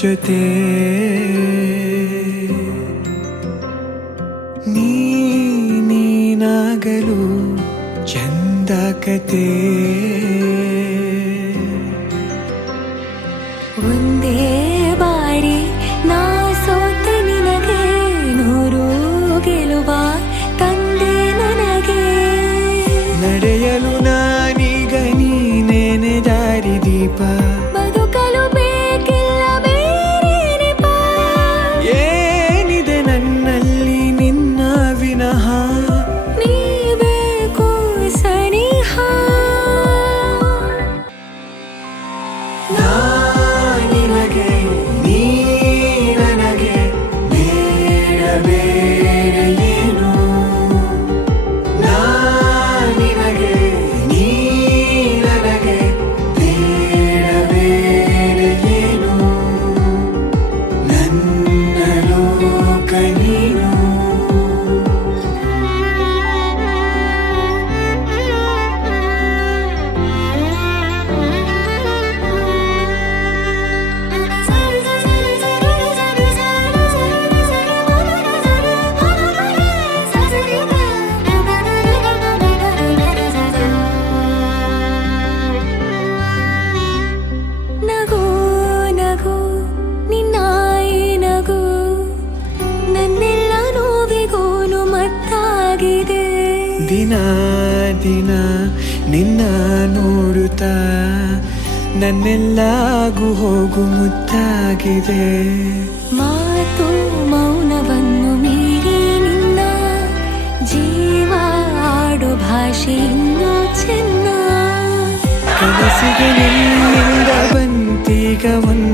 ಜೊತೆ ನೀನಾಗಲು ಚಂದ ಕತೆ ಒಂದೇ ಬಾರಿ ನಾ ಸೋತ ನಿನಗೆ ನೂರು ಗೆಲುವ ತಂದೆ ನನಗೆ ನಡೆಯಲು ನಾನೀಗ ನೀನೇನೆ ದಾರಿ ದೀಪ ಬದುಕಲು ಬೇಕಿಲ್ಲ ಬೇರೆ ನೆಪ ಏನಿದೆ ನನ್ನಲ್ಲಿ ನಿನ್ನ ವಿನಃ ನೀಬೇಕು ಸನಿಹ ನಿನಗೆ ನೀ ನನಗೆ ಬೇಡ ಬೇರೆ ಏನು ನಿನಗೆ ನೀ ನನಗೆ ಬೇಡ ಬೇರೆ ಏನು ನನ್ನ ಲೋಕ ನೀನು ನಗು ನಗು ನಿನ್ನಾಯಿ ನಗು ನನ್ನೆಲ್ಲ ನೋವಿಗೋನು ಮತ್ತಾಗಿದೆ ದಿನ ದಿನ ನಿನ್ನ ನೋಡುತ್ತಾ ನನ್ನೆಲ್ಲಾಗು ಹೋಗು ಮುತ್ತಾಗಿದೆ ಮಾತು ಮೌನವನ್ನು ಮೀರಿ ನಿನ್ನ ಜೀವ ಆಡೋ ಭಾಷೆ ಇನ್ನೂ ಚೆನ್ನ ಕನಸಿಗೆ ನಿನ್ನಿಂದ ಬಂತೀಗ ಒಂದು